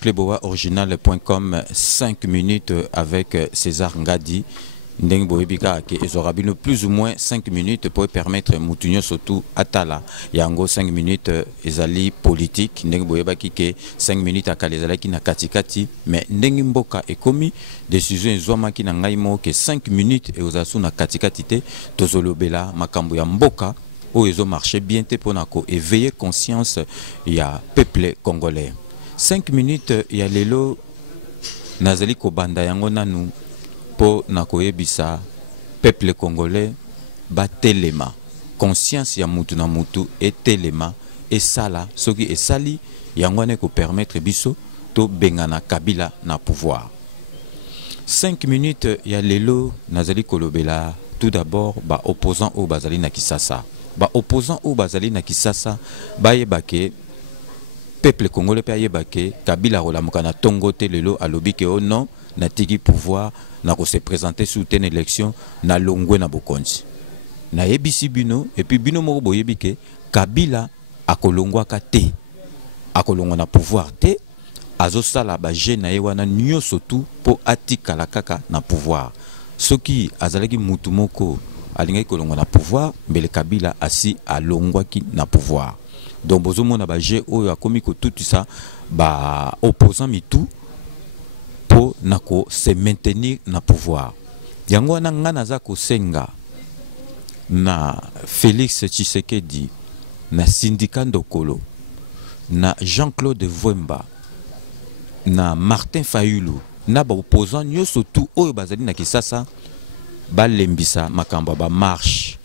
Clé Boa original.com 5 minutes avec César NGADI. Ils aura plus ou moins 5 minutes pour permettre Moutunyo surtout Atala. Yango 5 minutes ezali politique. Ki 5 minutes à Kalezala qui na katikati. Mais Ndengimboka est commis décision ezwama ki na ngaimo que 5 minutes et ozasu na katikati te tozolobela makambo ya mboka où ils ont marché bien pour éveiller conscience ya peuple congolais. 5 minutes ya lelo nazali ko banda yango nanu po nakoyebisa peuple congolais ba telema conscience ya mutu na mutu et telema et sala soki et sali yango ne ko permettre biso to bengana KABILA na pouvoir. 5 minutes ya lelo nazali kolobela tout d'abord ba opposant au bazali na Kisasa. Ba opposant au bazali na Kisasa ba yebake peuple congolais pa yebake KABILA rolamuka na tongote lelo alobi ke oh non na tiki pouvoir na ko se présenter sous une élection na longwe na bokonzi na yebisi bino et puis bino moko boyebike KABILA akolongwa ka te akolongwa na pouvoir te azosala ba jeune na ye wana nyoso tout po atika la kaka na pouvoir soki azalaki mutu moko alingai kolongwa na pouvoir mbele KABILA asi alongwa ki na pouvoir. Donc bozomo na ba je oyo akomi ko tout ça ba opposant mitu po nako se maintenir na pouvoir. Yango wana ngana za ko senga na Félix Tshisekedi na syndicat Ndokolo na Jean-Claude Vwemba na Martin Fayulu na ba opposant nyoso tout oyo bazali na Kisasa ba lembisa makamba ba marche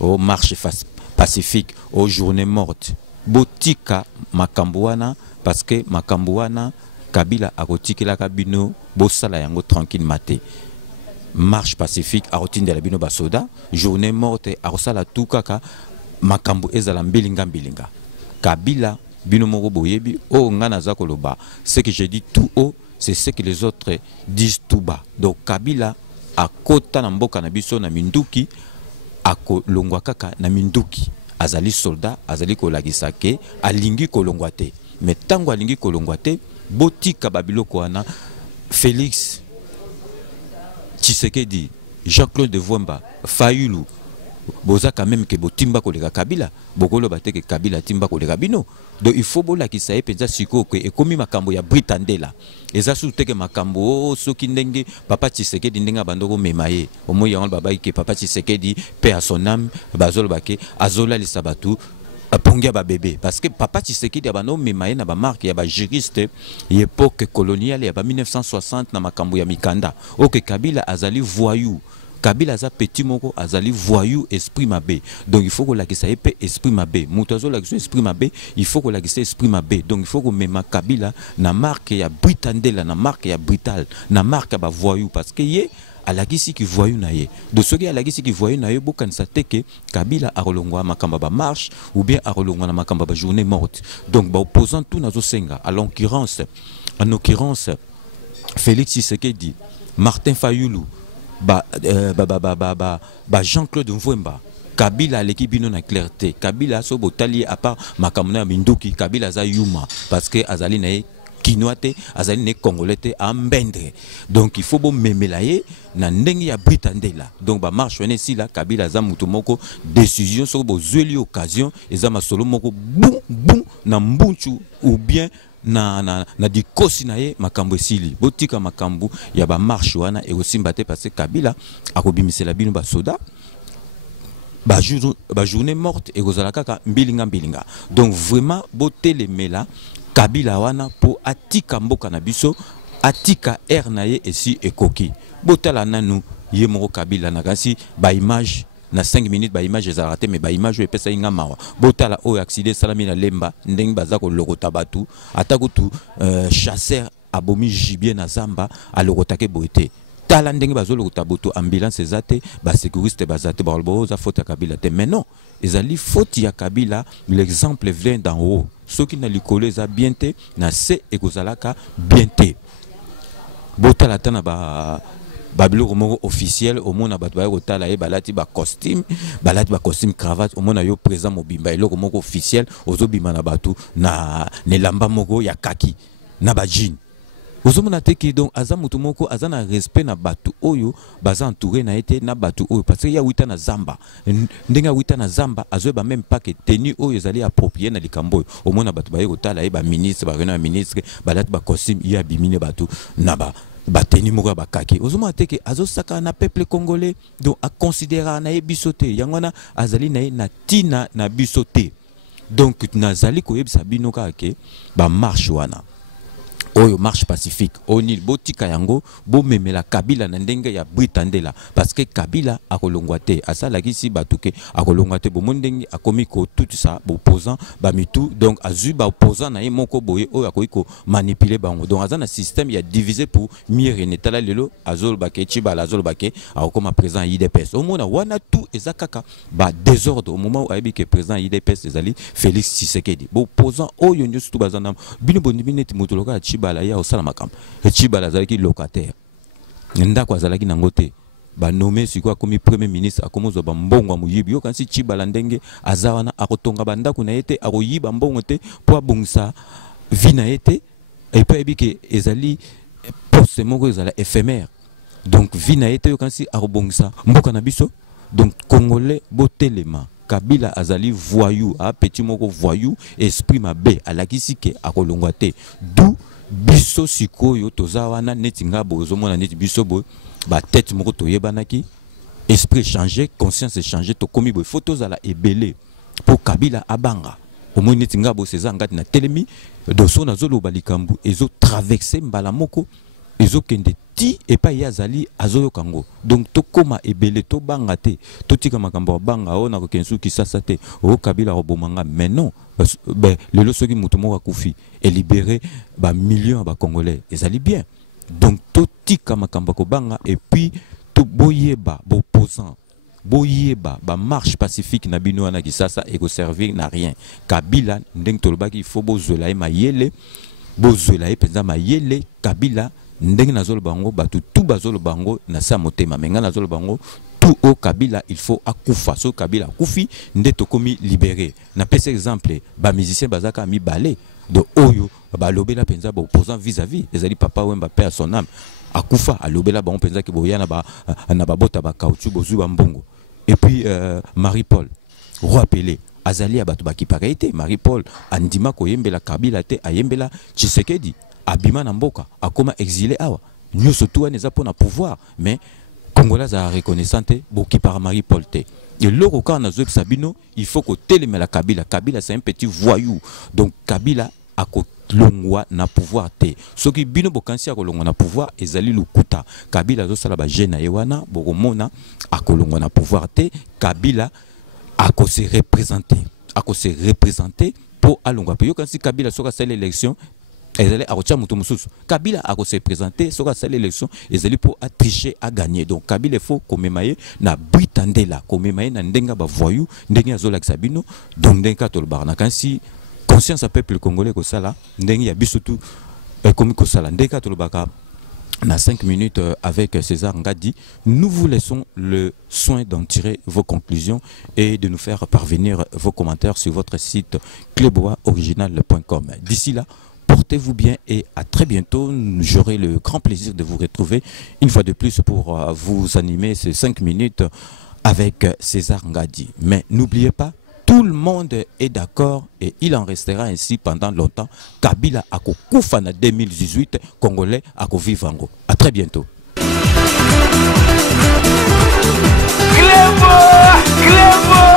au marche pacifique aux journées mortes botika makambuana parce que makambuana KABILA akotikela kabino bosala yango tranquille maté marche pacifique arotinde la bino basoda journée morte arosala tout kaka makambu ezala mbilinga mbilinga KABILA bino moko boyebi o ngana za koloba ce que je dis tout haut c'est ce que les autres disent tout bas. Donc KABILA akota na mboka na biso na minduki akolongwa kaka na minduki azali soldat azali kolagisa ke alingi kolongwa te mais tango alingi kolongwa te botika babiloko wana Félix Tshisekedi Jean-Claude Vwemba Fayulu boza quand même que botimba koleka KABILA bokolo bateke KABILA timba koleka bino. Donc il faut bolakisa ye penza siko ke ekomi makambo ya Britandela eza suteke makambo soki ndenge papa Tshisekedi ndenga bandoko memaye omoya on baba ke papa Tshisekedi paix à son âme bazolo bake azola lisabatu apongia ba bébé parce que papa Tshisekedi abano memaye na ba marque ya ba juriste époque coloniale ya ba 1960 na makambo ya mikanda OK KABILA azali voyou KABILA za petit moko azali voyou esprit mabé. Donc il faut que la kisa épée esprit mabé. Moutazo la kisa esprit mabé, il faut que la kisa esprit mabé. Donc il faut que même KABILA na marque ya Britandela na marque ya Brital na marque ba voyou parce que yé à la kisi qui voyou na yé. De ce qui à la kisi qui voyou na yé bokan sa teke KABILA a rolongwa makamba ba marche ou bien a rolongwa na makamba ba journée morte. Donc ba opposant tout nazo senga. En l'occurrence Félix Tshisekedi, Martin Fayulu Jean-Claude Vwemba KABILA l'équipe bino na clarté KABILA so botali à part makamuna minduki KABILA za yuma parce que azali na kinoate azali ne congolais a mbendre. Donc il faut bo memelaye na ndenge ya Britandela. Donc ba marche wana si la KABILA za mutu moko décision so bo zweli occasion eza masolo moko boum na mbunchu ou bien na di kosi na ye makambo esili botika makambo ya ba marche wana e osimba te parce que KABILA akobimisela bino ba soda ba journée morte e kozala kaka mbilinga mbilinga. Donc vraiment botelemela KABILA wana po atika mboka na biso atika air na ye esi ekoki botala nanu ye moko KABILA na kasi ba image na 5 minutes ba image za raté mais ba image epesa inga mawa botala o accident salami na lemba ndenge bazako lokota batu atakutu chasseur abomi gibier na zamba alokotake boité tala ndenge bazolokota boto ambulance ezate ba sécurité bazate ba za faute ya KABILA te. Mais non ezali faute ya KABILA. L'exemple vient d'en haut soki na likolo za bien te na se ekozalaka bien te botala tana ba babilo moko officiel au monde abat ba kotala e balati ba costume cravate au monde yo présent mobimba eloko moko officiel ozobima na batu na nelamba moko ya kaki na bajine. Ozomona teki donc aza mutu moko aza na respect na batu oyo baza entouré na été na batu oyo parce que ya wita na zamba ndenga wita na zamba azoe ba même pas que tenue oyo ezali approprié na likambo omona batu baye kotala ba ministre ba rena ministre balati ba costume ya bimine batu na ba tenue moko ba kaki ozomona teki azosaka na peuple congolais donc a considérer na ebisote yangwana azali na tina na bisote donc nazali koyebisa bino kake ba marche wana oyo marche pacifique onil botika yango bo memela Kabila na ndenge ya Britandela parce que Kabila akolongwa te asala kisi batuke akolongwa te bo ndenge akomi ko tout ça bo opposant ba mitu donc azu ba opposant na ye moko boye oyo akoiko manipuler bango donc azana système ya divisé pour mieux renetala lelo azol bake chibala azol bake akoma président IDPS au mona wana tout ezakaka ba désordre au moment où ayebi que président IDPS ezali Félix Tshisekedi bo opposant oyo nyo surtout bazana bino bondibineti motoloka Chibala ya osala makambo Chibala zalaki locataire ndako azalaki nango te ba nommé siko akomi premier ministre akomozo ba mbongo muyibi yo kansi Chibala ndenge azawana akotonga bandako na yete akoyiba mbongo te po abongisa vina yete et puis ebike ezali poste moko ezala éphémère donc vina yete yo kansi akobongisa mboka na biso donc congolais botelema Kabila azali voyou a petit moko voyou esprit mabe alakisi ke akolongwa te d'où biso sikoyo tozawana netinga bozomona neti biso bo ba tête moko toyebanaki esprit changer conscience changer to komi bo photos ala ebele pour Kabila abanga omoni netinga bo César NGADI na telemi doso na zolo balikambu ezo traverser mbala moko ezo kende ti et pas yazali azoyo kango donc to koma ebele to banga te to tika makambo banga ona ko kensu kisasa te o Kabila robomanga mais non ben lelo soki mutu moko akufi et libérer ba millions ba congolais ezali bien donc to tika makambo ko banga et puis to boyeba bo opposant boyeba ba marche pacifique na bino wana kisasa et ko servir na rien Kabila ndeng tolobaki il faut bozola e mayele bozola e penza mayele Kabila ndenge nazolo bango batu tout bazolo bango na sa motema menga nazolo bango tout au Kabila il faut AKUFA so Kabila akufi nde tokomi libéré na pese exemple ba musicien bazaka mi balé de oyo ba lobela penza ba opposant vis-à-vis ezali papa wemba père son âme AKUFA alobela ba on penza ki boya na ba bota ba caoutchouc bozu ba mbongo et puis Marie-Paul roi Pelé azali abatu ba kiparité Marie-Paul andima ko yembela Kabila te ayembela Tshisekedi abima na mboka akoma exilé awa nyoso tout neza pona pouvoir mais congolais a reconnaissante boki par Marie-Paul te et loko kana zo sabino il faut que telemela Kabila c'est un petit voyou donc Kabila akolongwa na pouvoir te soki bino bokansi akolongwa na pouvoir ezali lukuta Kabila zo sala ba jeune ewana bokomona akolongwa na pouvoir te Kabila ako se représenter pour alongwa pe yo kansi Kabila soka sala l'élection ezali akocha mutu mususu Kabila ako se présenter soka sala l'élection ezali pour tricher à gagner donc Kabila faut komemaye na Britandela komemaye na ndenga ba voyou ndenga zola sabino donc ndenga tolbarna kansi conscience à peuple congolais ko sala ndenga ya bisutu comme ko sala ndenga tolbaka na 5 minutes avec César NGADI. Nous vous laissons le soin d'en tirer vos conclusions et de nous faire parvenir vos commentaires sur votre site cléboa-original.com. D'ici là, portez-vous bien et à très bientôt. J'aurai le grand plaisir de vous retrouver une fois de plus pour vous animer ces 5 minutes avec César NGADI. Mais n'oubliez pas, tout le monde est d'accord et il en restera ainsi pendant longtemps. Kabila AKUFA en 2018, Congolais AKUVIVANGO. À très bientôt. Clé Boa, Clé Boa.